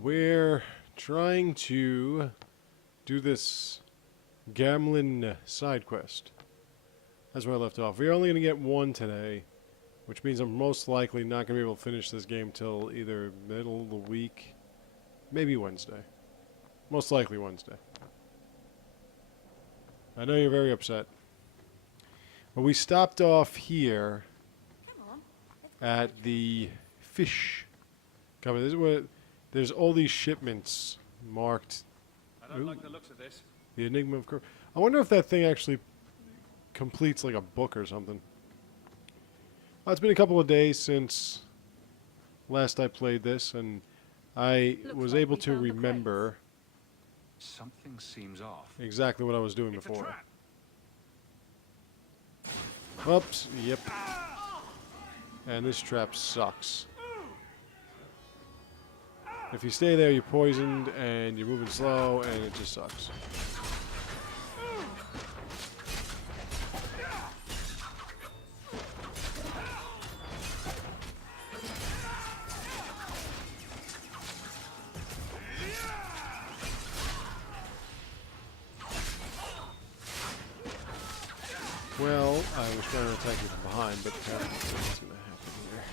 We're trying to do this Gamlin side quest. That's where I left off. We're only going to get one today, which means I'm most likely not going to be able to finish this game till either middle of the week, maybe Wednesday. Most likely Wednesday. I know you're very upset. But we stopped off here at the fish company. This is where there's all these shipments marked. I don't like the looks of this. The Enigma of Course. I wonder if that thing actually completes like a book or something. Well, it's been a couple of days since last I played this, and I was able to remember Something seems off. exactly what I was doing It's a before. trap. Oops, yep. And this trap sucks. If you stay there, you're poisoned, and you're moving slow, and it just sucks. Well, I was trying to attack you from behind, but apparently that's what's going to happen here.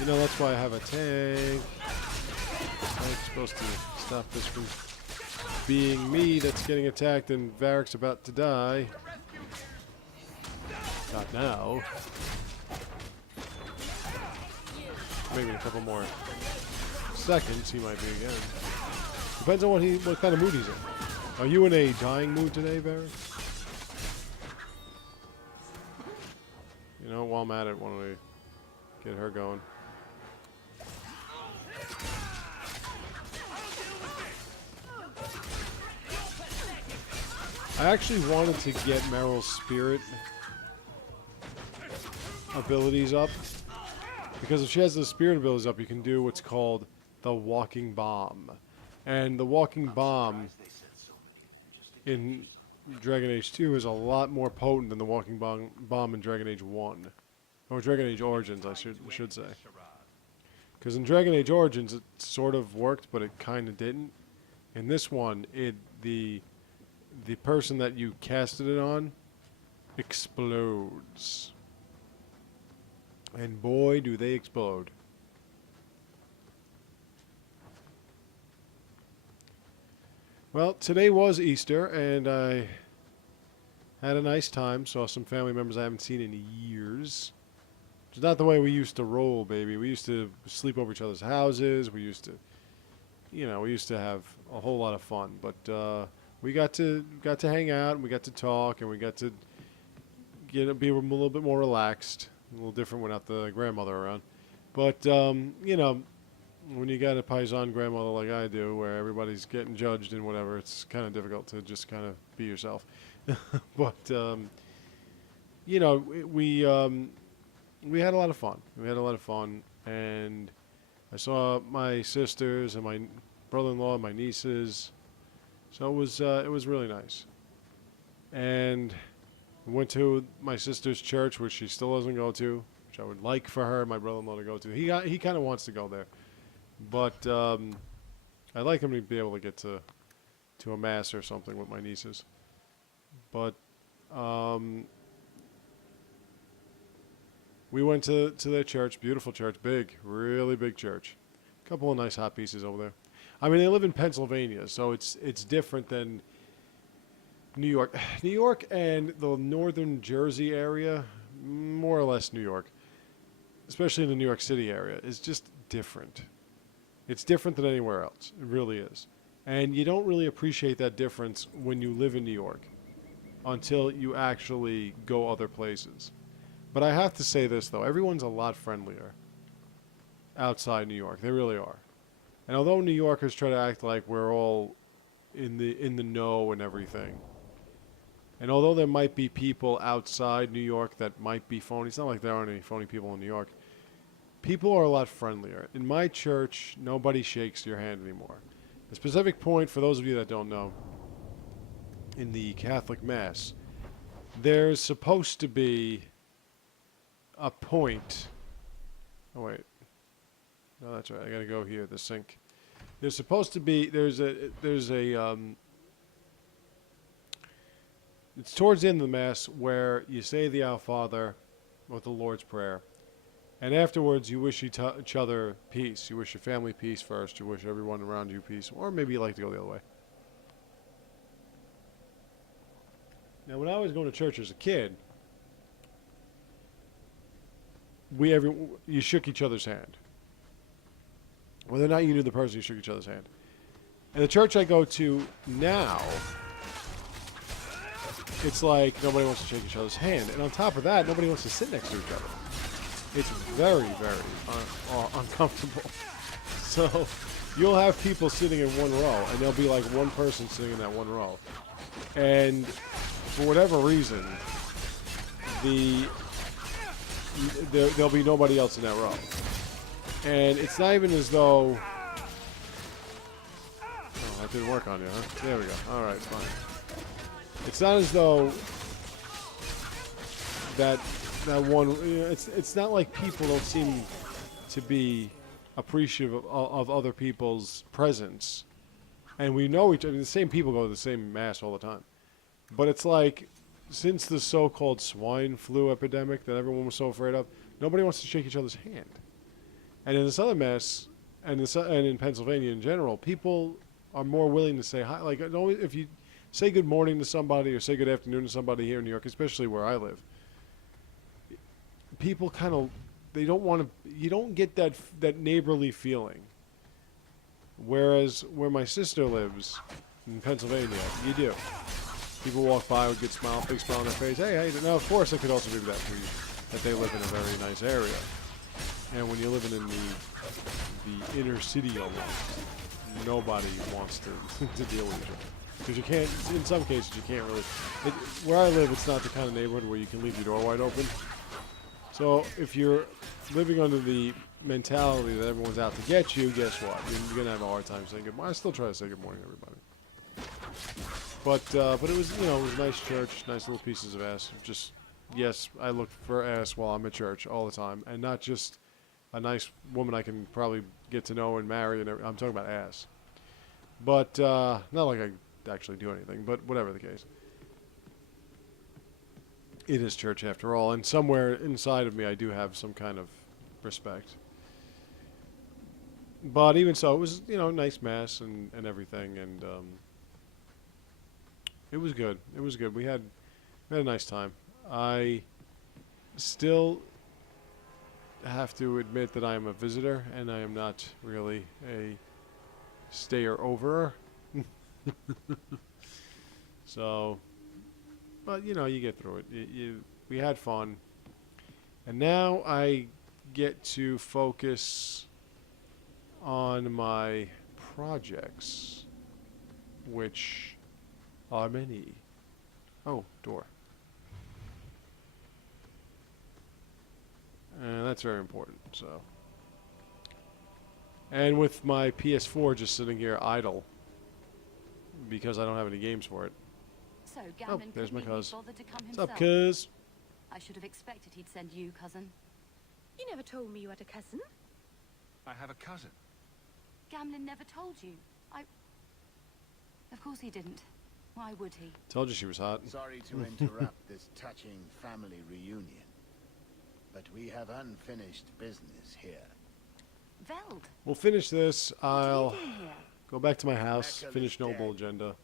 You know, that's why I have a tank. I'm supposed to stop this from being me that's getting attacked and Varric's about to die. Not now. Maybe in a couple more seconds he might be again. Depends on what kind of mood he's in. Are you in a dying mood today, Varric? You know, while I'm at it, why don't we get her going? I actually wanted to get Meryl's spirit abilities up, because if she has the spirit abilities up, you can do what's called the walking bomb. And the walking bomb in Dragon Age 2 is a lot more potent than the walking bomb in Dragon Age 1. Or Dragon Age Origins, I should say. Because in Dragon Age Origins, it sort of worked, but it kind of didn't. In this one, the person that you casted it on explodes. And boy, do they explode. Well, today was Easter, and I had a nice time. Saw some family members I haven't seen in years. It's not the way we used to roll, baby. We used to sleep over each other's houses. We used to, we used to have a whole lot of fun. But we got to hang out, and we got to talk, and we got to be a little bit more relaxed. A little different without the grandmother around. But when you got a paisan grandmother like I do, where everybody's getting judged and whatever, it's kind of difficult to just kind of be yourself. But we had a lot of fun. We had a lot of fun, and I saw my sisters and my brother-in-law and my nieces. So it was really nice. And we went to my sister's church, which she still doesn't go to, which I would like for her, my brother-in-law, to go to. He kind of wants to go there. But I'd like him to be able to get to a mass or something with my nieces. But we went to their church, beautiful church, big, really big church. A couple of nice hot pieces over there. I mean, they live in Pennsylvania, so it's different than New York. New York and the northern Jersey area, more or less New York, especially in the New York City area, is just different. It's different than anywhere else. It really is. And you don't really appreciate that difference when you live in New York until you actually go other places. But I have to say this, though. Everyone's a lot friendlier outside New York. They really are. And although New Yorkers try to act like we're all in the know and everything, and although there might be people outside New York that might be phony, it's not like there aren't any phony people in New York. People are a lot friendlier. In my church, nobody shakes your hand anymore. The specific point, for those of you that don't know, in the Catholic Mass, there's supposed to be a point. Oh wait, no, that's right. I gotta go here. The sync. There's supposed to be. There's a. It's towards the end of the Mass where you say the Our Father with the Lord's Prayer. And afterwards, you wish each other peace. You wish your family peace first. You wish everyone around you peace. Or maybe you like to go the other way. Now, when I was going to church as a kid, you shook each other's hand. Whether or not you knew the person, you shook each other's hand. And the church I go to now, it's like nobody wants to shake each other's hand. And on top of that, nobody wants to sit next to each other. It's very, very uncomfortable. So you'll have people sitting in one row, and there'll be like one person sitting in that one row. And for whatever reason, there'll be nobody else in that row. And it's not even as though... Oh, that didn't work on you, huh? There we go. All right, fine. It's not as though that one, it's not like people don't seem to be appreciative of other people's presence, and we know each other. The same people go to the same Mass all the time, but it's like since the so-called swine flu epidemic that everyone was so afraid of, nobody wants to shake each other's hand. And in this other Mass, and in Pennsylvania in general, people are more willing to say hi. Like if you say good morning to somebody or say good afternoon to somebody here in New York, especially where I live. People kind of, they don't want to, you don't get that neighborly feeling. Whereas where my sister lives in Pennsylvania, you do. People walk by with a good smile, big smile on their face. Hey, hey. Now, of course, it could also be that they live in a very nice area. And when you're living in the inner city almost, nobody wants to deal with each other. Because you can't, in some cases, you can't really. Where I live, it's not the kind of neighborhood where you can leave your door wide open. So if you're living under the mentality that everyone's out to get you, guess what? You're going to have a hard time saying good morning. I still try to say good morning to everybody. But it was, it was a nice church, nice little pieces of ass. Just, yes, I look for ass while I'm at church all the time. And not just a nice woman I can probably get to know and marry. And I'm talking about ass. But not like I actually do anything, but whatever the case. It is church after all, and somewhere inside of me I do have some kind of respect. But even so, it was, nice Mass and everything, and it was good. It was good. We had a nice time. I still have to admit that I am a visitor, and I am not really a stayer-overer. So... But, you get through it. We had fun. And now I get to focus on my projects, which are many. Oh, door. And that's very important, so. And with my PS4 just sitting here idle, because I don't have any games for it. So, Gammon there's my cuz. bothered to come What's himself. up, cuz? I should have expected he'd send you, cousin. You never told me you had a cousin. I have a cousin. Gamlin never told you. Of course he didn't. Why would he? Told you she was hot. Sorry to interrupt this touching family reunion, but we have unfinished business here. Veld. We'll finish this. What are I'll you doing here? go back to my house, Meckel finish is Noble dead. Agenda,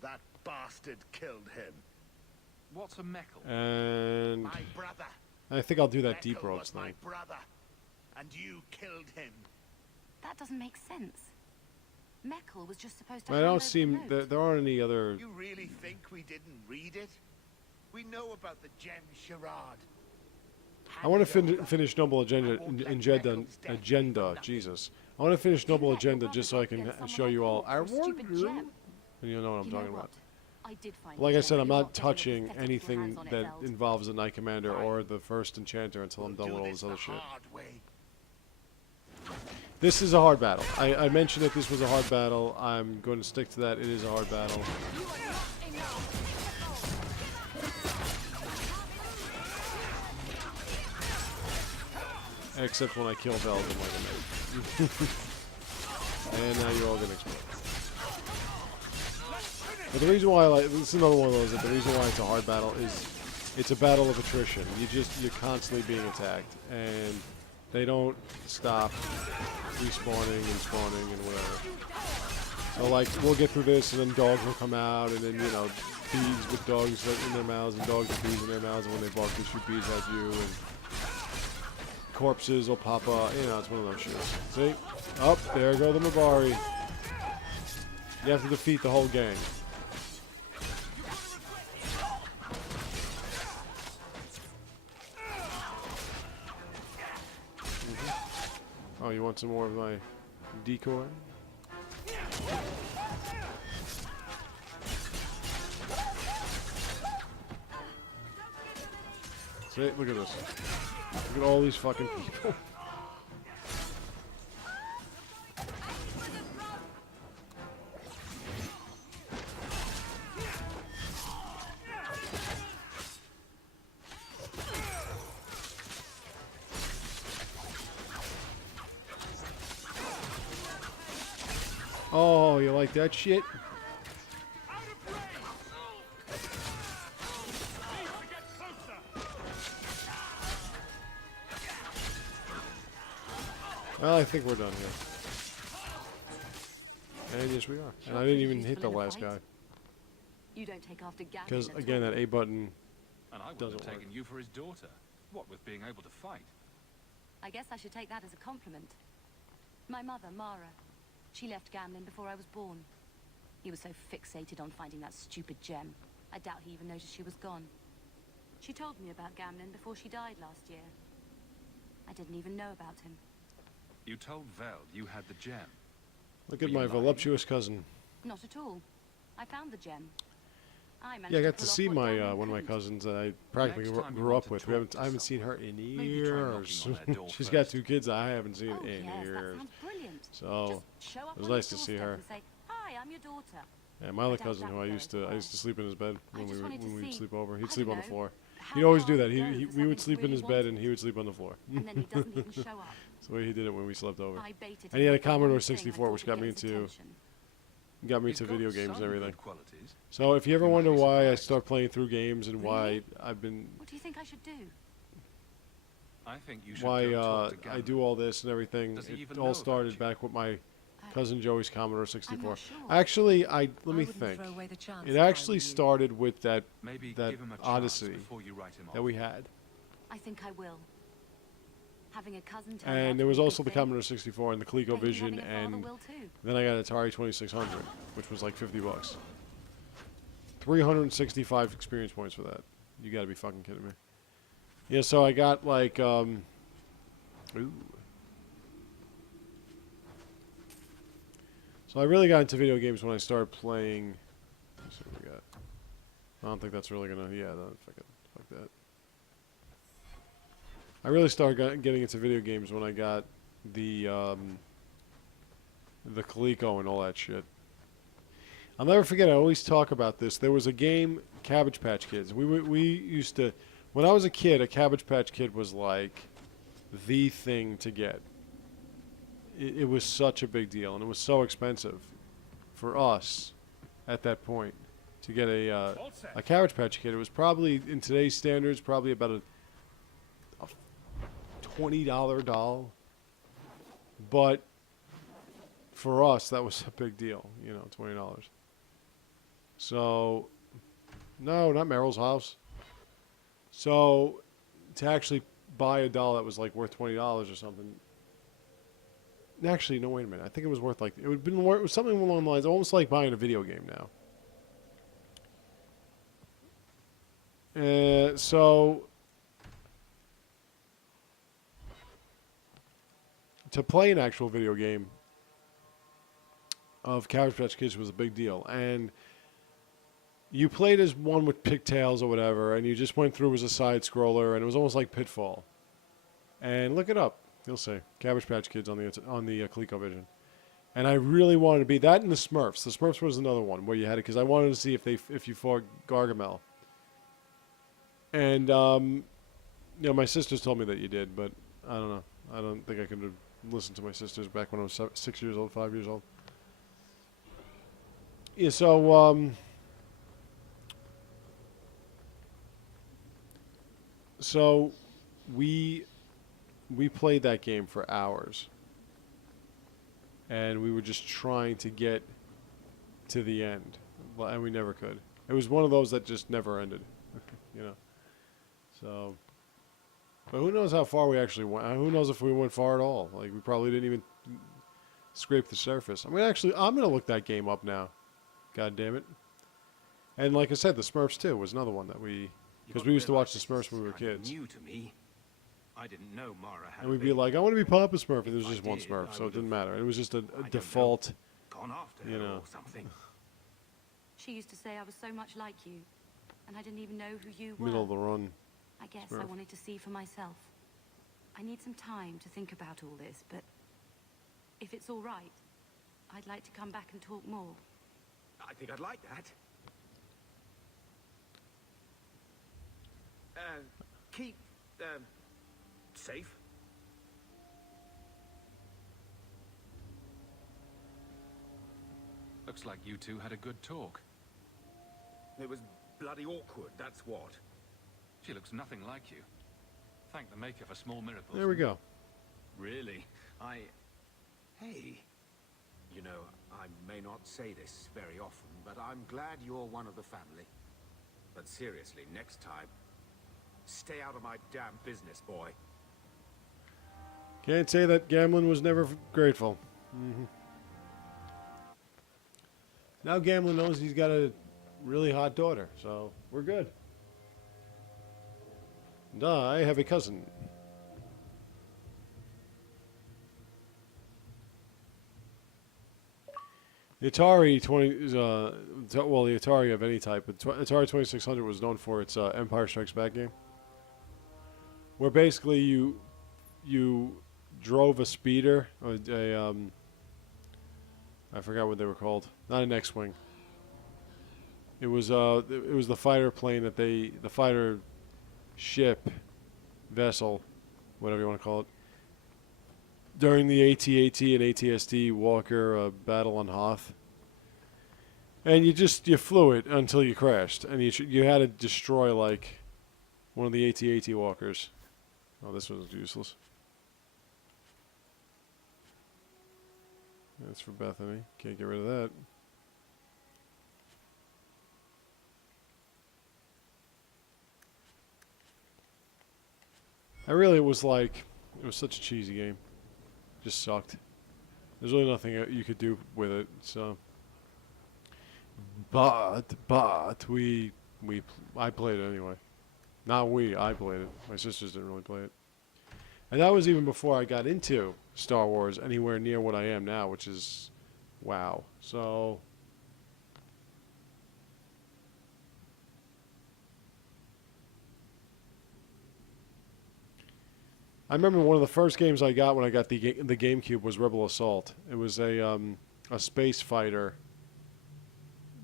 That bastard killed him. What's a Meckel? and My brother. I think I'll do that Meckel Deep Roads was my thing. brother, and you killed him. That doesn't make sense. Meckel was just supposed to I hand don't over seem the note. there aren't any other. You really think we didn't read it? We know about the gem charade. I want Hand to it over. finish Noble I Agenda. won't let Agenda. Meckel's death Agenda. mean nothing. Jesus. I want to finish Noble You let your Agenda brother just so I go can against show someone you I all. thought I was a want stupid you. gem. And you know what I'm You know talking what? about. I did find Like the I gem, said, but I'm you not want to get your touching pathetic little anything hands on it, that Veld. involves the Knight Commander Fine. or the First Enchanter until I'm We'll done do with all this this other the shit. hard way. This is a hard battle. I mentioned that this was a hard battle. I'm going to stick to that. It is a hard battle. Except when I kill Velvet like a man. And now you're all going to explode. But the reason why I like, this is another one of those, that the reason why it's a hard battle is it's a battle of attrition. You're constantly being attacked. And they don't stop respawning and spawning and whatever. So like, we'll get through this and then dogs will come out and then, you know, bees with dogs in their mouths and dogs with bees in their mouths, and when they bark they shoot bees at you, and corpses will pop up. You know, it's one of those shits. See? Up, there go the Mabari. You have to defeat the whole gang. Oh, you want some more of my decoy? See, look at this. Look at all these fucking people. Oh, you like that shit? Well, I think we're done here. And yes, we are. And I didn't even hit the last guy. You don't take after Gavin. Because, again, that A button And I would doesn't have work. taken you for his daughter. What with being able to fight? I guess I should take that as a compliment. My mother, Mara, she left Gamlin before I was born. He was so fixated on finding that stupid gem. I doubt he even noticed she was gone. She told me about Gamlin before she died last year. I didn't even know about him. You told Veld you had the gem. Look Were at you my lying? voluptuous cousin. Not at all. I found the gem. Yeah, I got to pull off see what my Gamlin one of my couldn't. cousins that I practically Next time you grew want up to with. talk to I haven't seen her in maybe try knocking years. on their door She's got first. 2 kids I haven't seen Oh, in yes, that years. sounds brilliant. So Just show up it was on nice his to see doorstep her. and say, "Hi, I'm your daughter." Yeah, my other doubt cousin that who would I go used over to well. sleep in his bed I when just wanted to we'd see, sleep over. I He'd sleep don't on the know, floor. how He'd always far do that. he'd go for We something would sleep in really his bed and wanted. he would sleep on the floor. And then he doesn't even show up. That's the way he did it when we slept over. I baited And he had a him with the one Commodore thing I 64, thought which would got get me his into attention. He's got video games and some everything. good qualities. So if you ever You might wonder be why I surprised. start playing through games and why Really? I've been What do you think I should do? I think you should why go talk to I Gamlin. do all this and everything, Does he even it know all about started you? back with my cousin Joey's Commodore 64. not sure. Actually, let me wouldn't think. throw away the chance It if I actually were you. started with that Maybe that give him a chance Odyssey before you write him off. that we had. I think I will. Having a cousin turn out And to there be was a good also the thing. Commodore 64 and the Maybe ColecoVision, having a father and will too. then I got an Atari 2600, which was like $50. 365 experience points for that. You gotta be fucking kidding me. Yeah, so I got like, ooh. So I really got into video games when I started playing. Let's see what we got. I don't think that's really gonna. Yeah, no, fuck that. I really started getting into video games when I got the Coleco and all that shit. I'll never forget. I always talk about this. There was a game, Cabbage Patch Kids. We used to, when I was a kid, a Cabbage Patch Kid was like the thing to get. It was such a big deal, and it was so expensive for us at that point to get a Cabbage Patch Kid. It was probably, in today's standards, probably about a $20 doll. But for us, that was a big deal, you know, $20. So, no, not Meryl's house. So, to actually buy a doll that was like worth $20 or something. Actually, no, wait a minute. I think it was worth like, it would have been more, it was something along the lines, almost like buying a video game now. So, to play an actual video game of Cabbage Patch Kids was a big deal. And you played as one with pigtails or whatever, and you just went through as a side scroller, and it was almost like Pitfall. And look it up. You'll see. Cabbage Patch Kids on the ColecoVision. And I really wanted to be that and the Smurfs. The Smurfs was another one where you had it because I wanted to see if you fought Gargamel. And my sisters told me that you did, but I don't know. I don't think I could have listened to my sisters back when I was 6 years old, 5 years old. Yeah, so we played that game for hours. And we were just trying to get to the end. And we never could. It was one of those that just never ended. So, but who knows how far we actually went? Who knows if we went far at all? Like, we probably didn't even scrape the surface. I'm going to look that game up now. God damn it. And like I said, the Smurfs, too, was another one that because we used to watch the Smurfs when we were kids. New to me. I didn't know Mara had. And we'd be like, I want to be Papa Smurf. And there was just one Smurf, so it didn't matter. It was just a default, gone after her or something. She used to say I was so much like you, and I didn't even know who you were. middle of the run. I guess Smurf. I wanted to see for myself. I need some time to think about all this, but if it's all right, I'd like to come back and talk more. I think I'd like that. Keep safe. Looks like you two had a good talk. It was bloody awkward, that's what. She looks nothing like you. Thank the maker for small miracles. There we go. Really? Hey. You know, I may not say this very often, but I'm glad you're one of the family. But seriously, next time, stay out of my damn business, boy. Can't say that Gamlin was never grateful. Now Gamlin knows he's got a really hot daughter, so we're good. And I have a cousin. The Atari the Atari of any type, but Atari 2600 was known for its Empire Strikes Back game, where basically you drove a speeder, or I forgot what they were called. Not an X-wing. It was the fighter plane that the fighter ship, vessel, whatever you want to call it, during the AT-AT and ATST Walker battle on Hoth. And you flew it until you crashed, and you had to destroy like one of the AT-AT Walkers. Oh, this one's useless. That's for Bethany. Can't get rid of that. It was such a cheesy game. Just sucked. There's really nothing you could do with it. So, but I played it anyway. I played it. My sisters didn't really play it. And that was even before I got into Star Wars anywhere near what I am now, which is wow. So I remember one of the first games I got when I got the GameCube was Rebel Assault. It was a space fighter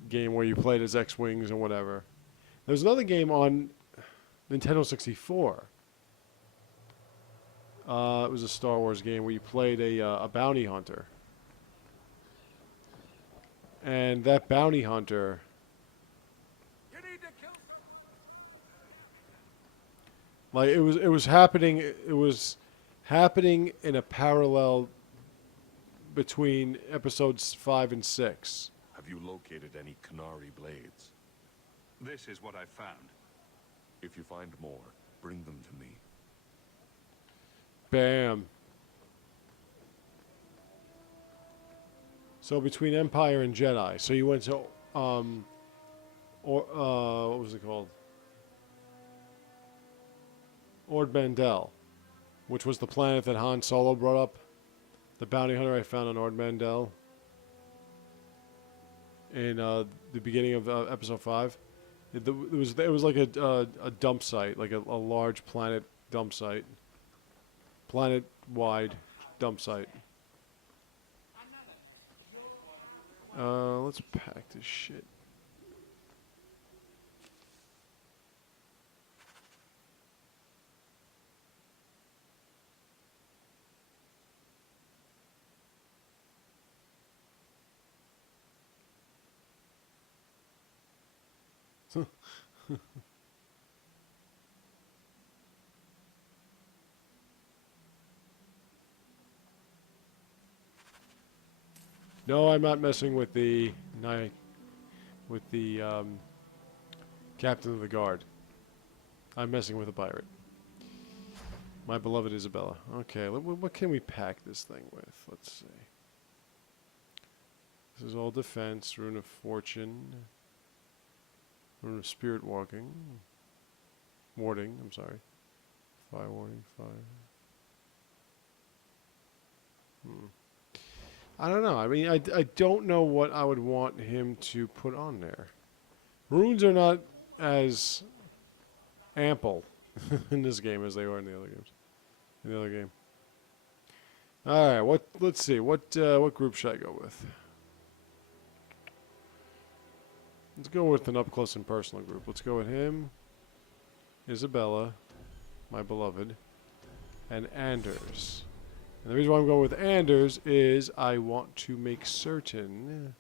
game where you played as X-Wings and whatever. There was another game on Nintendo 64. It was a Star Wars game where you played a bounty hunter. And that bounty hunter... Like it was happening in a parallel between episodes 5 and 6. Have you located any Canary blades? This is what I found. If you find more, bring them to me. Bam. So between Empire and Jedi. So you went to what was it called? Ord Mantell, which was the planet that Han Solo brought up. The bounty hunter I found on Ord Mantell in the beginning of episode 5. It was like a dump site, like a large planet dump site. Planet wide dump site. Let's pack this shit. No, I'm not messing with the captain of the guard. I'm messing with a pirate. My beloved Isabella. Okay, what can we pack this thing with? Let's see. This is all defense, rune of fortune, rune of spirit walking, warding. I'm sorry, fire warding, fire. I don't know. I mean, I don't know what I would want him to put on there. Runes are not as ample in this game as they are in the other games. In the other game. All right. Let's see. What group should I go with? Let's go with an up close and personal group. Let's go with him, Isabella, my beloved, and Anders. And the reason why I'm going with Anders is I want to make certain.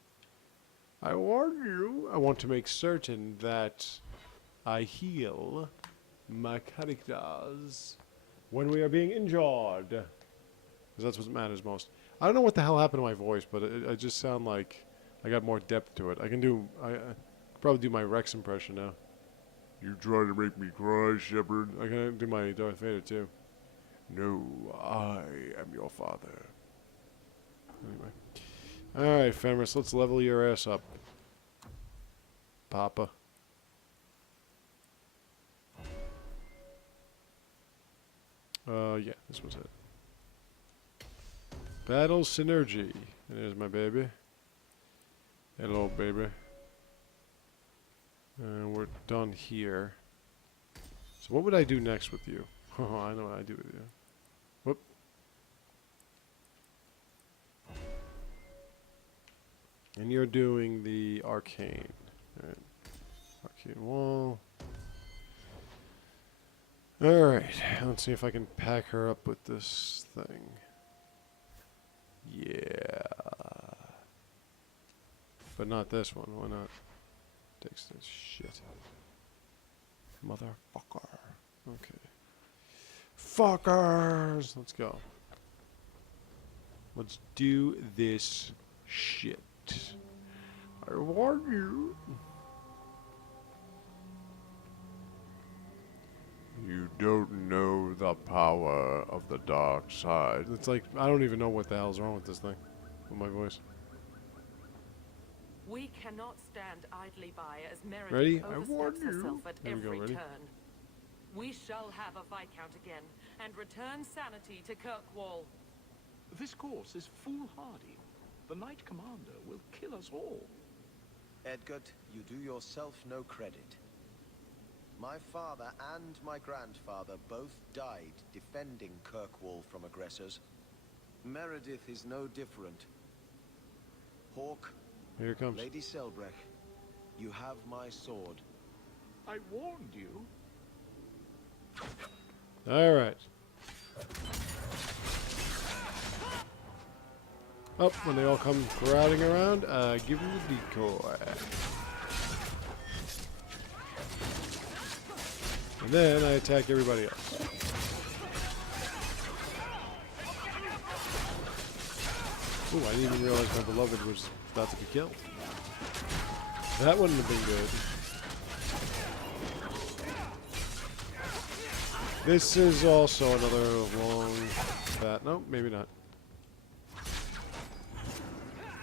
I want to make certain that I heal my characters when we are being injured. Because that's what matters most. I don't know what the hell happened to my voice, but I just sound like I got more depth to it. I could probably do my Rex impression now. You trying to make me cry, Shepard? I can do my Darth Vader too. No, I am your father. Anyway. Alright, Fenris, let's level your ass up. Papa. Yeah, this was it. Battle Synergy. There's my baby. Hello, baby. And we're done here. So what would I do next with you? Oh, I know what I do with you. Whoop. And you're doing the arcane. All right. Arcane wall. Alright, let's see if I can pack her up with this thing. Yeah. But not this one, why not? Takes this shit. Motherfucker. Okay. Fuckers! Let's go. Let's do this shit. I want you. You don't know the power of the dark side. It's like, I don't even know what the hell's wrong with this thing. With my voice. We cannot stand idly by as Meredith Ready? I oversteps warn you. herself at There we go, every ready? turn. We shall have a Viscount again, and return sanity to Kirkwall. This course is foolhardy. The Knight Commander will kill us all. Edgard, you do yourself no credit. My father and my grandfather both died defending Kirkwall from aggressors. Meredith is no different. Hawk, Here it comes. Lady Selbrecht, you have my sword. I warned you. Alright. Up when they all come crowding around, give them the decoy. And then I attack everybody else. Ooh, I didn't even realize my beloved was about to be killed. That wouldn't have been good. This is also another long bat. Nope, maybe not.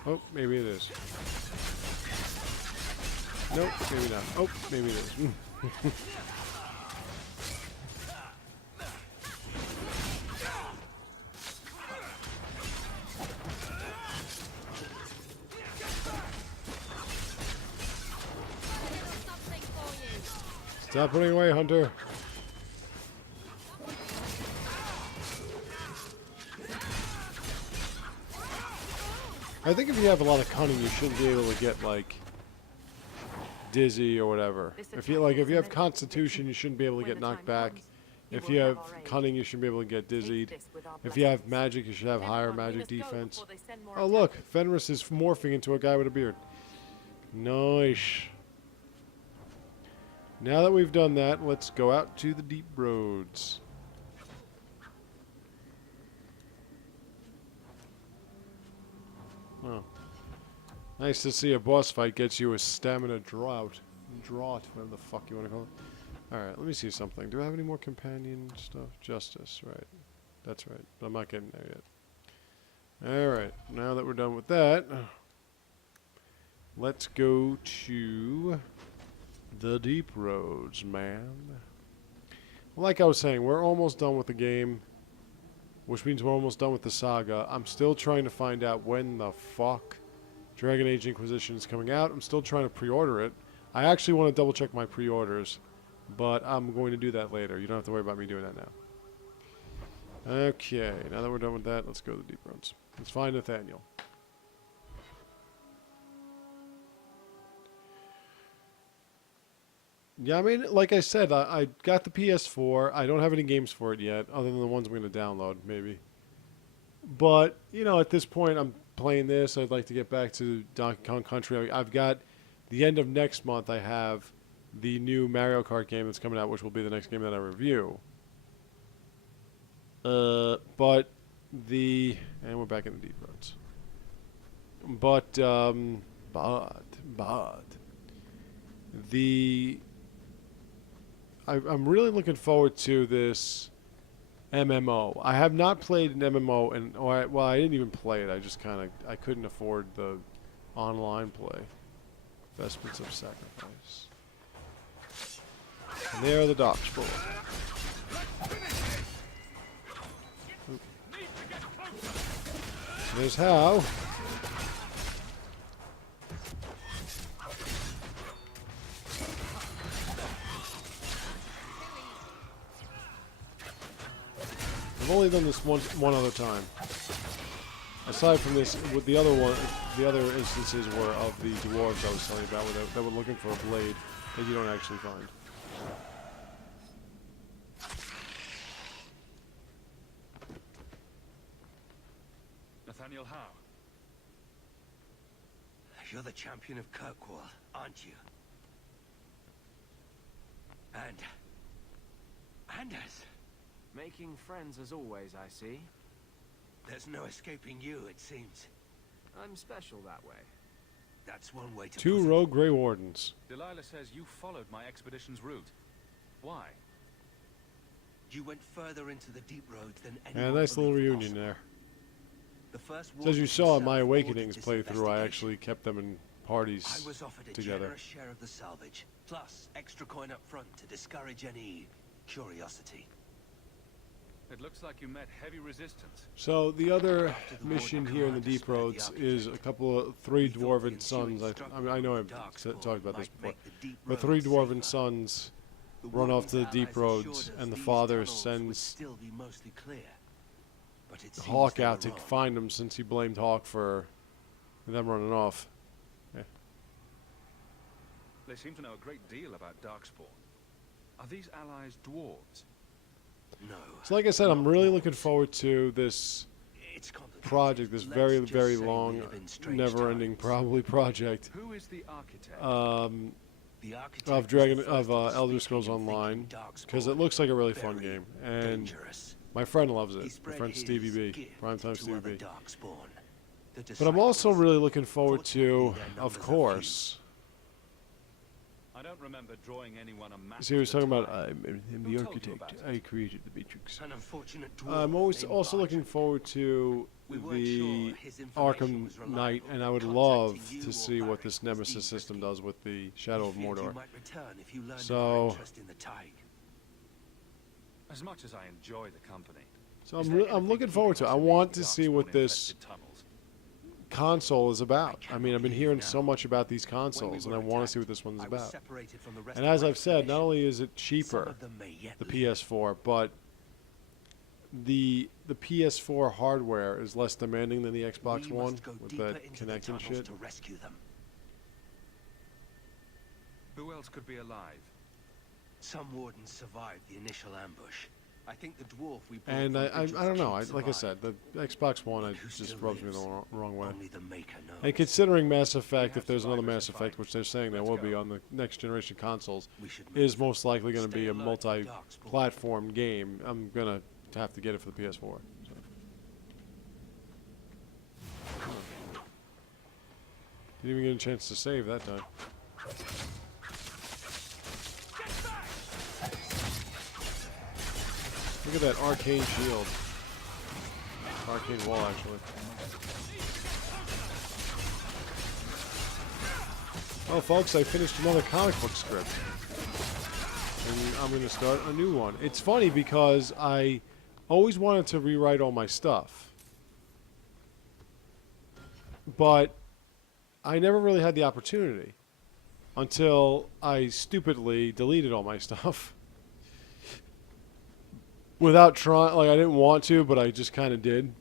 Oh, maybe it is. Nope, maybe not. Oh, maybe it is. Stop putting away, Hunter. I think if you have a lot of cunning, you shouldn't be able to get like dizzy or whatever. If you have constitution, you shouldn't be able to get knocked back. If you have cunning, you shouldn't be able to get dizzied. If you have magic, you should have higher magic defense. Oh look, Fenris is morphing into a guy with a beard. Nice. Now that we've done that, let's go out to the deep roads. Oh. Nice to see a boss fight gets you a stamina drought, whatever the fuck you want to call it. Alright, let me see something. Do I have any more companion stuff? Justice, right. That's right, but I'm not getting there yet. Alright, now that we're done with that, let's go to the deep roads, man. Like I was saying, we're almost done with the game, which means we're almost done with the saga. I'm still trying to find out when the fuck Dragon Age Inquisition is coming out. I'm still trying to pre-order it. I actually want to double check my pre-orders, but I'm going to do that later. You don't have to worry about me doing that now. Okay, now that we're done with that, let's go to the deep roads. Let's find Nathaniel. Yeah, I mean, like I said, I got the PS4. I don't have any games for it yet, other than the ones I'm going to download, maybe. But, you know, at this point, I'm playing this. I'd like to get back to Donkey Kong Country. I've got, the end of next month, I have the new Mario Kart game that's coming out, which will be the next game that I review. But the... And we're back in the deep roads. But, the... I'm really looking forward to this MMO. I have not played an MMO, and well, I didn't even play it. I just I couldn't afford the online play. Vestments of Sacrifice. And there are the docks full. There's Howe. I've only done this one other time. Aside from this, with the other instances were of the dwarves I was telling you about, that were looking for a blade that you don't actually find. Nathaniel Howe. You're the champion of Kirkwall, aren't you? And Anders. Making friends as always, I see. There's no escaping you, it seems. I'm special that way. That's one way to Two rogue Grey Wardens. Delilah says you followed my expedition's route. Why? You went further into the deep roads than anyone. Yeah, nice little reunion possible. there. The first As you saw in my himself Awakenings ordered this playthrough, I investigation. actually kept them in parties I was offered a together. generous share of the salvage, plus extra coin up front to discourage any curiosity. It looks like you met heavy resistance. So the other mission here in the deep roads is three dwarven sons. I mean, I know I've talked about this before, but three dwarven sons run off to the deep roads, and the father sends Hawk out to find them, since he blamed Hawk for them running off. Yeah. They seem to know a great deal about Darkspawn. Are these allies dwarves? No. So like I said, I'm really looking forward to this project, this very, very long, never-ending probably project Who is the architect? of Elder Scrolls Online, because it looks like a really fun game, and my friend loves it. My friend Stevie B, Primetime Stevie B. But I'm also really looking forward to, of course. I don't remember drawing anyone a map. So he was talking about I'm the architect. I created the Matrix. I'm always also looking forward to the Arkham Knight, and I would love to see what this Nemesis system does with the Shadow of Mordor. So, as much as I enjoy the company, so I'm looking forward to it. I want to see what this console is about. I mean, I've been hearing so much about these consoles, and I want to see what this one's about. And as I've said, not only is it cheaper, the PS4, but the PS4 hardware is less demanding than the Xbox We One must go with deeper that into the connecting tunnels shit. to rescue them. Who else could be alive? Some wardens survived the initial ambush. I think the dwarf we brought And from I Vigil's don't know. Keep like I said, survived. the Xbox One Who just still rubs me the lives? wrong way. Only the Maker knows. And considering Mass Effect, have if there's another survivors Mass to Effect, fight. which they're saying there Let's will be go. on the next generation consoles, We should is move. most likely going to Stay be a alert for Darkspawn. multi-platform game. I'm going to have to get it for the PS4. So. Didn't even get a chance to save that time. Look at that arcane shield. Arcane wall, actually. Oh, folks, I finished another comic book script. And I'm going to start a new one. It's funny because I always wanted to rewrite all my stuff. But I never really had the opportunity until I stupidly deleted all my stuff. Without trying, like I didn't want to, but I just kind of did.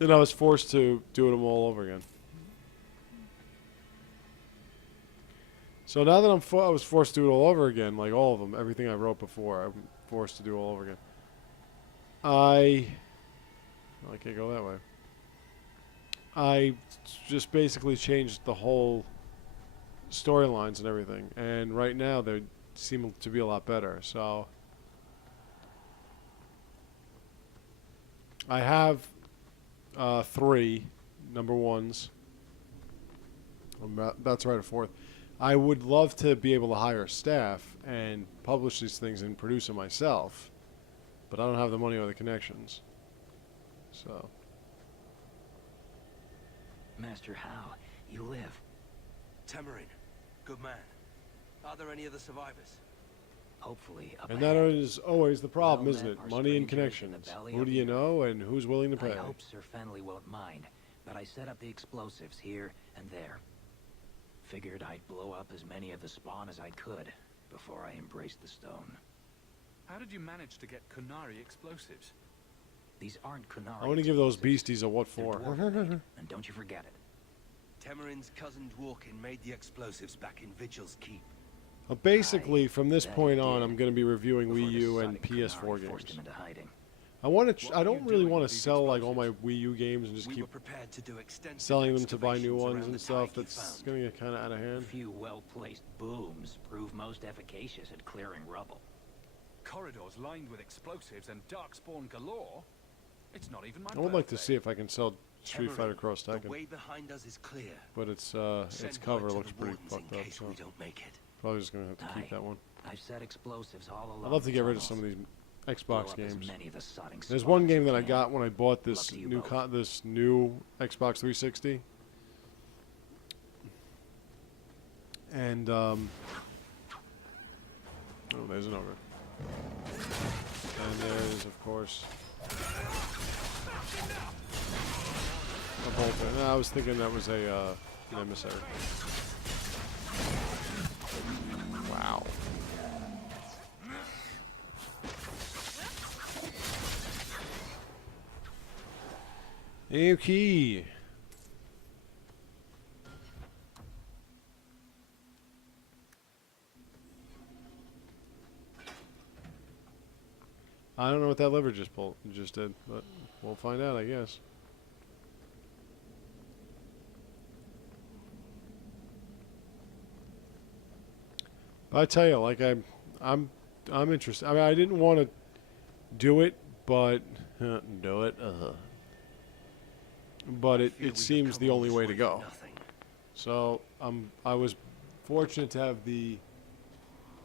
And I was forced to do them all over again. So now that I was forced to do it all over again, like all of them, everything I wrote before, I'm forced to do all over again. I can't go that way. I just basically changed the whole storylines and everything, and right now they seem to be a lot better. So I have 3 number ones. That's right, a 4th. I would love to be able to hire staff and publish these things and produce them myself, but I don't have the money or the connections. So. Master Howe, you live. Tamarin, good man. Are there any other survivors? Hopefully, up And that ahead. is always the problem, Well, isn't men it? are Money and strangers in the connections. belly Who of do the you earth. know and who's willing to pay? I hope Sir Fenley won't mind, but I set up the explosives here and there. Figured I'd blow up as many of the spawn as I could before I embraced the stone. How did you manage to get Kunari explosives? These aren't Kunari. I want to give those explosives. beasties a what They're for. dwarven-made, and don't you forget it. Tamarin's cousin Dworkin made the explosives back in Vigil's Keep. Well, basically, from this That point he on, did I'm going to be reviewing before Wii the U and sonic PS4 Kunari forced games. him into hiding. I want What to. were I you don't really doing want with to these sell like all my explosives? Wii U games and just We keep were prepared to do extensive selling them to buy new excavations ones around and the stuff. tag you That's found. going to get kind of out of A hand. few well-placed booms prove most efficacious at clearing rubble. Corridors lined with explosives and darkspawn galore? It's not even my I would like to birthday. see if I can sell Street Fighter Tamarin, Cross the Tekken, way behind us is clear. but its Send cover word to looks the pretty wardens fucked in up. case So we don't make it. probably just going to have to keep Aye. that one. I've set explosives all along I'd love to the get rid of tunnels. some of these Blow Xbox up as games. many of the sodding There's spawns one as game you that I can. got when I bought this Luck to you new both. this new Xbox 360. And oh, there's an ogre. And there's of course a bolter. No, I was thinking that was a an emissary. Wow. Okay. I don't know what that lever just did, but we'll find out, I guess. But I tell you, like I'm interested. I mean, I didn't want to do it, but do it. But I feel it we've seems come the all only this way to for go. nothing. So I was fortunate to have the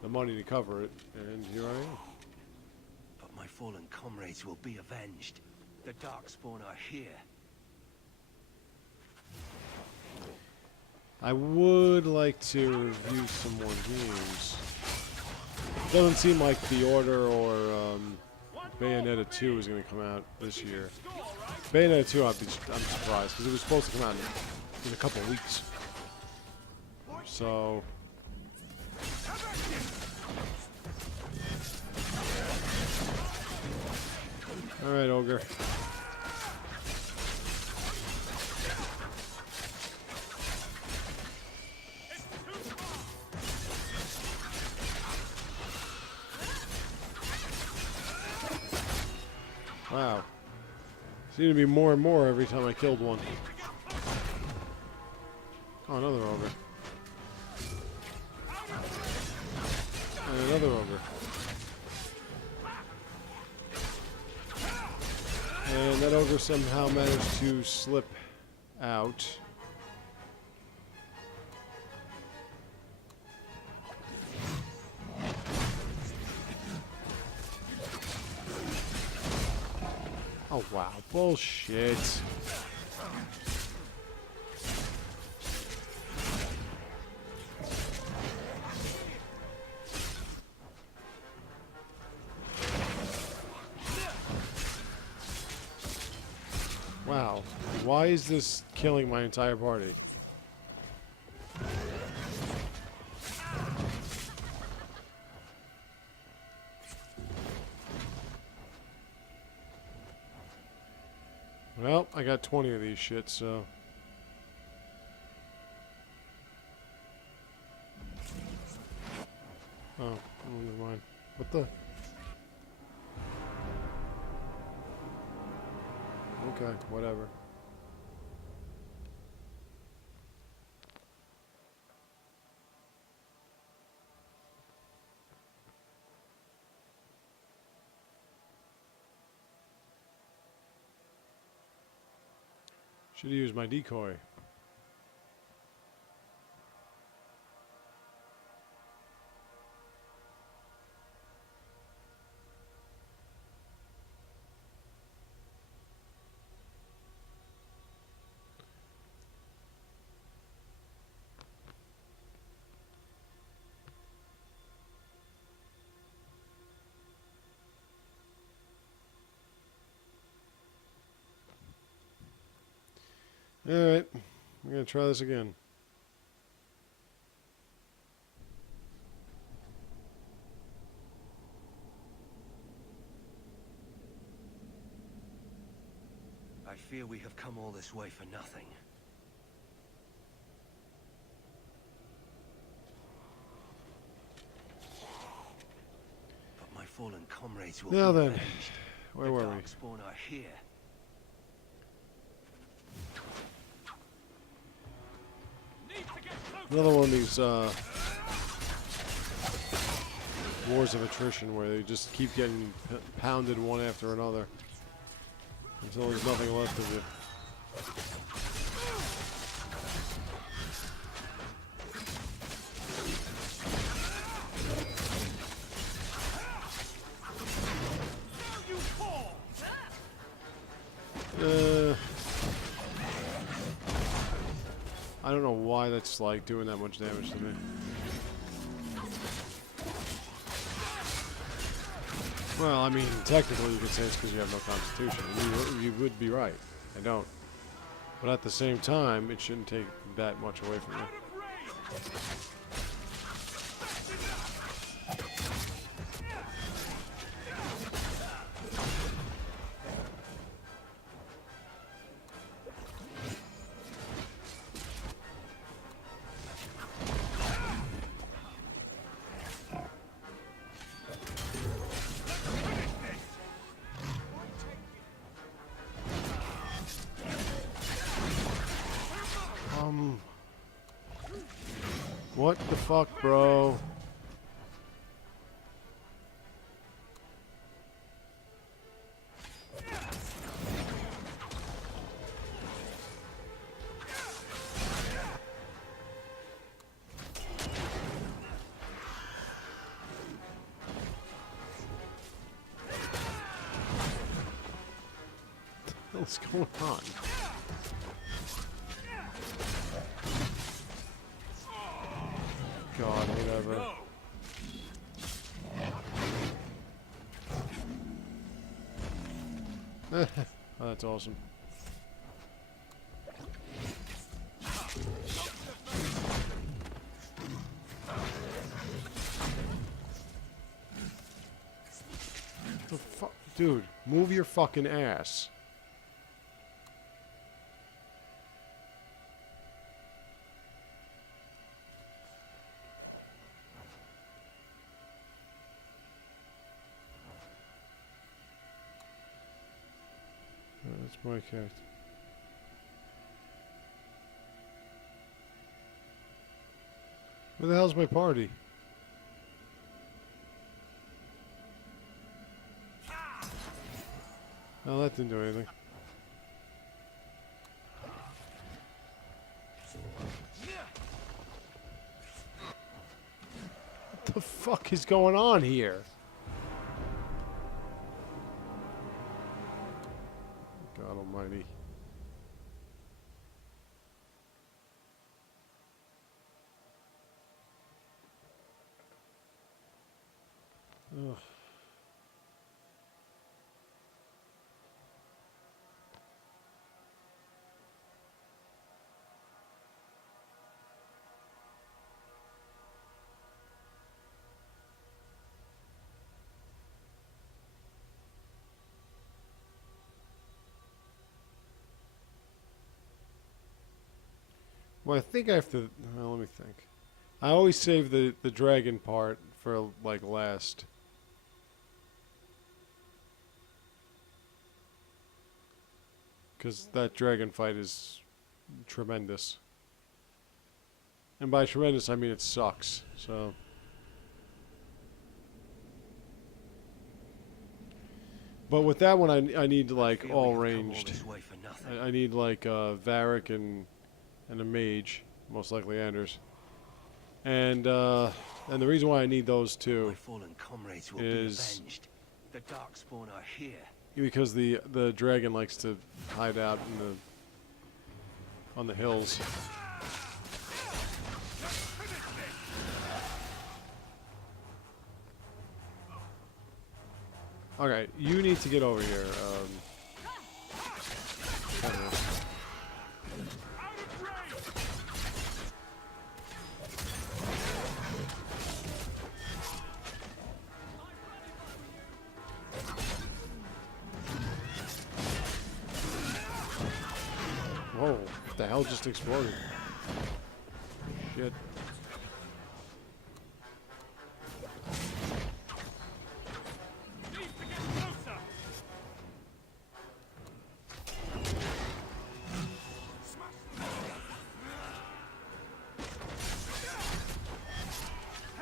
money to cover it, and here I am. But my fallen comrades will be avenged. The Darkspawn are here. I would like to review some more games. Doesn't seem like The Order or Bayonetta 2 is going to come out this year. Bayonetta 2, I'm surprised, because it was supposed to come out in a couple of weeks. So Alright, ogre. Wow. Seemed to be more and more every time I killed one. Oh, another ogre. And another ogre. And that ogre somehow managed to slip out. Oh wow, bullshit. Wow, why is this killing my entire party? Well, I got 20 of these shits, so... Oh, never mind. What the... Okay, whatever. Should have used my decoy. Alright, I'm going to try this again. I fear we have come all this way for nothing. But my fallen comrades will Now be then, avenged. where were we? The Darkspawn are here. Another one of these wars of attrition where they just keep getting pounded one after another until there's nothing left of you. I don't know why that's like doing that much damage to me. Well, I mean, technically you could say it's because you have no constitution. You would be right. I don't. But at the same time, it shouldn't take that much away from you. What the fuck, bro? What's going on? God, whatever. Oh, that's awesome. The fuck? Dude, move your fucking ass. That's my character. Where the hell's my party? Oh, that didn't do anything. What the fuck is going on here? God almighty. Ugh. Well, I think I have to. Well, let me think. I always save the dragon part for like last. Because that dragon fight is tremendous. And by tremendous, I mean it sucks. So. But with that one, I need like all ranged. I need like Varric and a mage, most likely Anders. And the reason why I need those two My fallen comrades will is be avenged. The Darkspawn are here. because the dragon likes to hide out in on the hills. Okay, you need to get over here. Whoa, what the hell just exploded? Shit.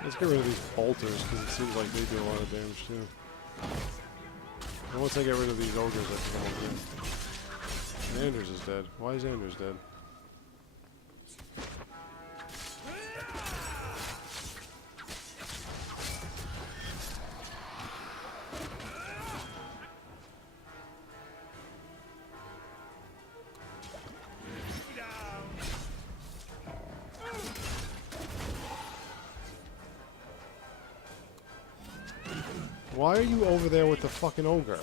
Let's get rid of these bolters, because it seems like they do a lot of damage too. And once I get rid of these ogres, that's all good. And Anders is dead. Why is Anders dead? Why are you over there with the fucking ogre?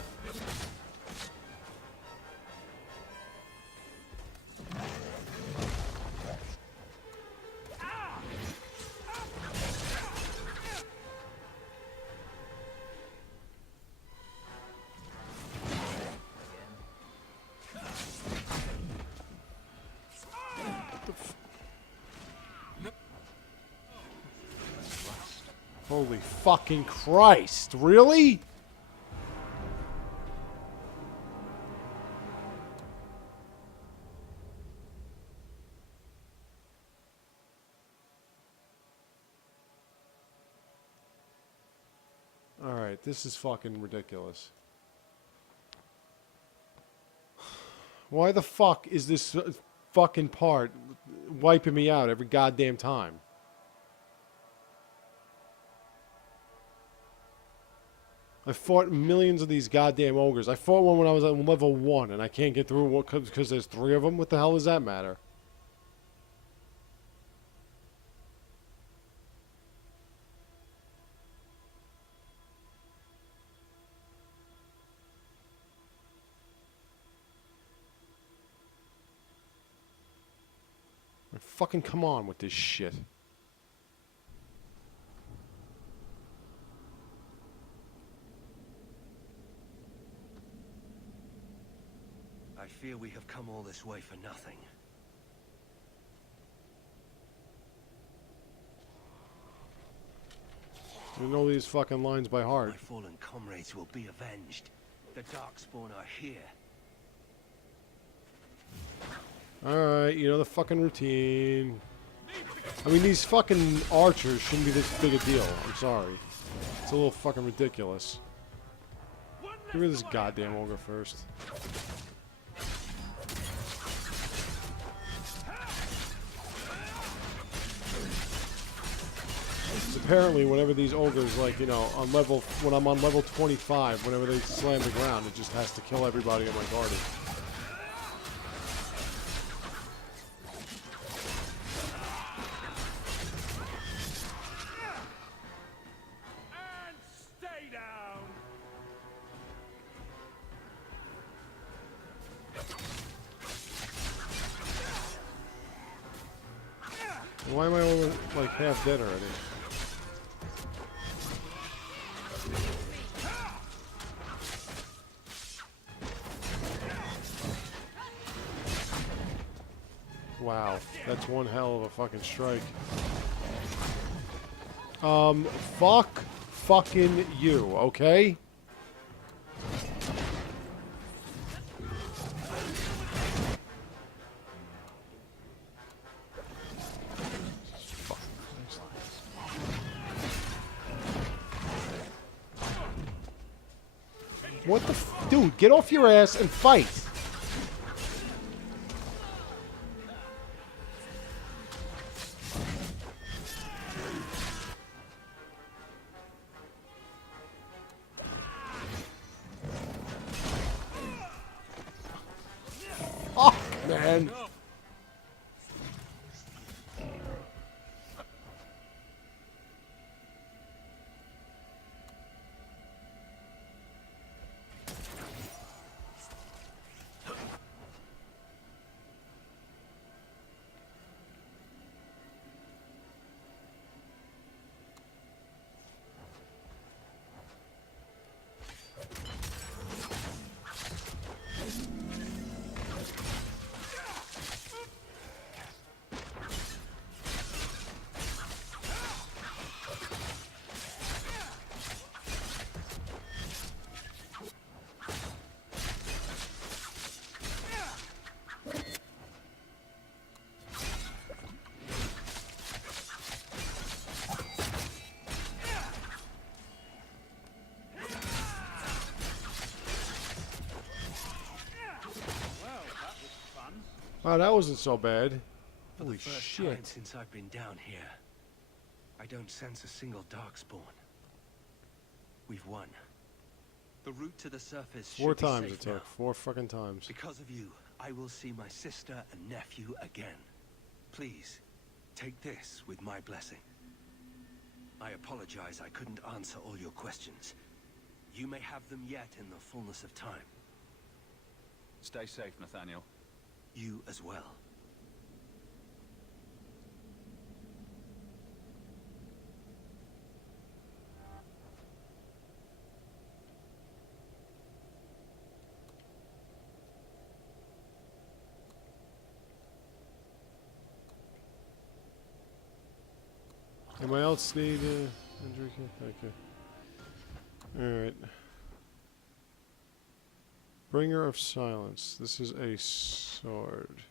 Holy fucking Christ, really? Alright, this is fucking ridiculous. Why the fuck is this fucking part wiping me out every goddamn time? I fought millions of these goddamn ogres. I fought one when I was at level 1 and I can't get through because there's 3 of them? What the hell does that matter? Fucking come on with this shit. fear we have come all this way for nothing. You know these fucking lines by heart. My fallen comrades will be avenged. The Darkspawn are here. Alright, you know the fucking routine. I mean, these fucking archers shouldn't be this big a deal. I'm sorry. It's a little fucking ridiculous. Give me this goddamn ogre first. Apparently, whenever these ogres, like, you know, on level, when I'm on level 25, whenever they slam the ground, it just has to kill everybody in my party. And stay down. Why am I only, like, half dead already? Wow, that's one hell of a fucking strike. Fuck fucking you, okay? What the dude, get off your ass and fight! Oh, man. Oh, that wasn't so bad. For Holy the first shit. time since I've been down here, I don't sense a single Darkspawn. We've won. The route to the surface Four should be times safe it took. now. 4 fucking times. Because of you, I will see my sister and nephew again. Please, take this with my blessing. I apologize I couldn't answer all your questions. You may have them yet in the fullness of time. Stay safe, Nathaniel. You as well. Anybody else need Enrique? Thank you. Alright. Bringer of Silence. This is a sword.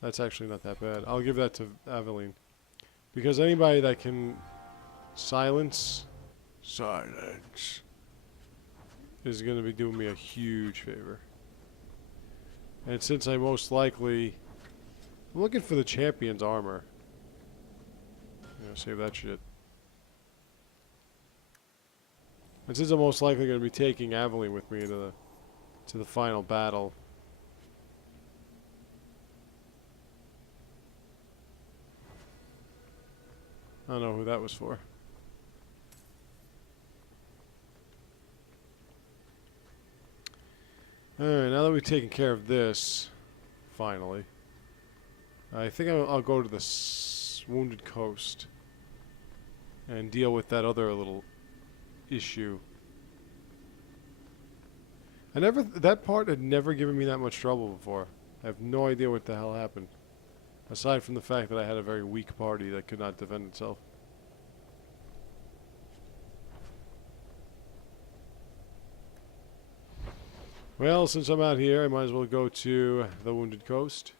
That's actually not that bad. I'll give that to Aveline. Because anybody that can silence is going to be doing me a huge favor. And since I most likely... I'm looking for the champion's armor. Save that shit. And since I'm most likely going to be taking Aveline with me to the final battle. I don't know who that was for. Alright, now that we've taken care of this, finally, I think I'll go to the Wounded Coast and deal with that other little issue. That part had never given me that much trouble before. I have no idea what the hell happened. Aside from the fact that I had a very weak party that could not defend itself. Well, since I'm out here, I might as well go to the Wounded Coast.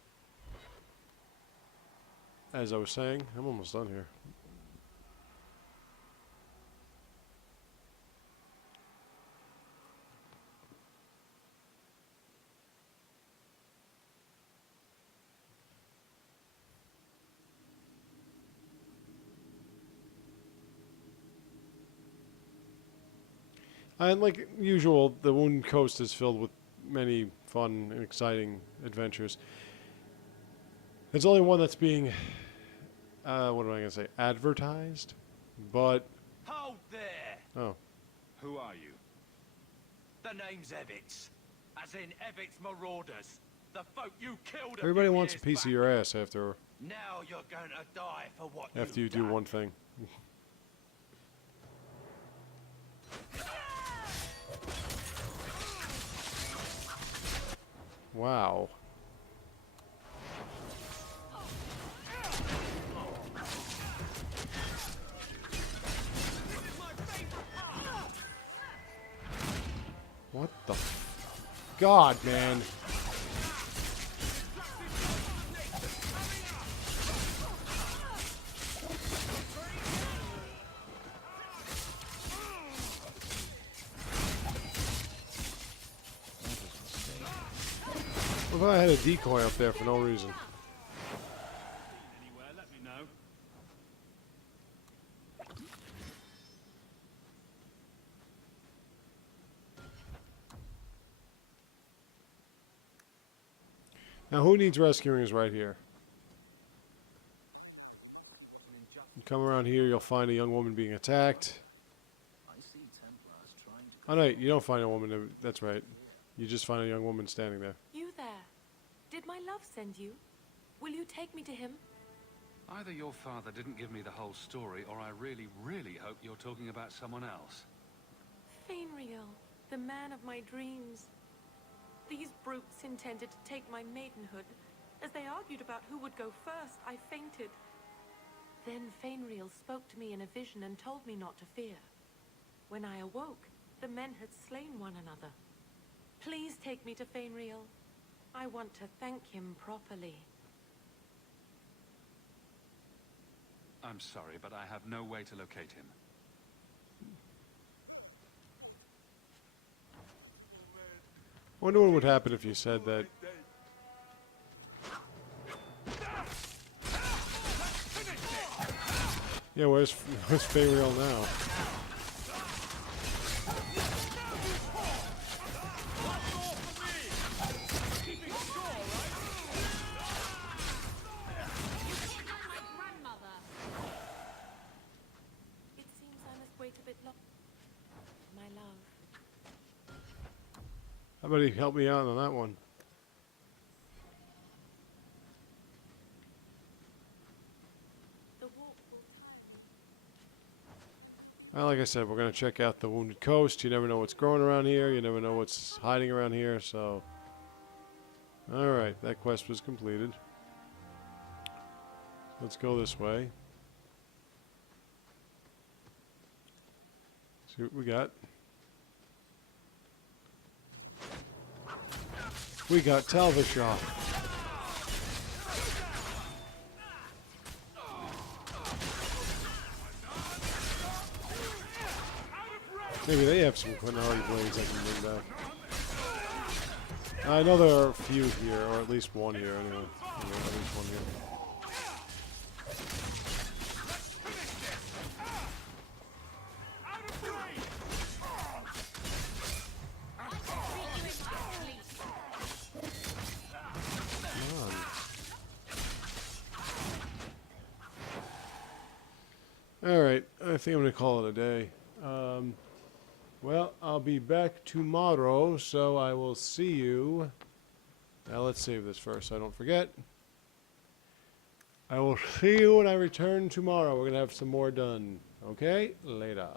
As I was saying, I'm almost done here. And like usual, the Wounded Coast is filled with many fun and exciting adventures. There's only one that's being, what am I going to say, advertised, but... Hold there! Oh. Who are you? The name's Evitz. As in Evitz Marauders. The folk you killed. Everybody wants a piece of your ass after Now you're going to die for what you do one thing. Wow. What the God, man. What if I had a decoy up there for no reason? Anywhere, let me know. Now, who needs rescuing is right here. You come around here, you'll find a young woman being attacked. Oh, no, you don't find a woman. That's right. You just find a young woman standing there. You there. Did my love send you? Will you take me to him? Either your father didn't give me the whole story, or I really, really hope you're talking about someone else. Fainriel, the man of my dreams. These brutes intended to take my maidenhood. As they argued about who would go first, I fainted. Then Fainriel spoke to me in a vision and told me not to fear. When I awoke, the men had slain one another. Please take me to Fainriel. I want to thank him properly. I'm sorry, but I have no way to locate him. Wonder what would happen if you said that. Yeah, where's Fairiel now? It seems I must wait a bit longer. My love. How about he help me out on that one? Well, like I said, we're going to check out the Wounded Coast. You never know what's growing around here. You never know what's hiding around here, so... Alright, that quest was completed. Let's go this way. See what we got. We got Talvashah. Maybe they have some Quinari blades I can bring back. I know there are a few here, or at least one here anyway. Yeah, at least one here. Alright, I think I'm going to call it a day. Well, I'll be back tomorrow, so I will see you. Now let's save this first so I don't forget. I will see you when I return tomorrow. We're going to have some more done. Okay? Later.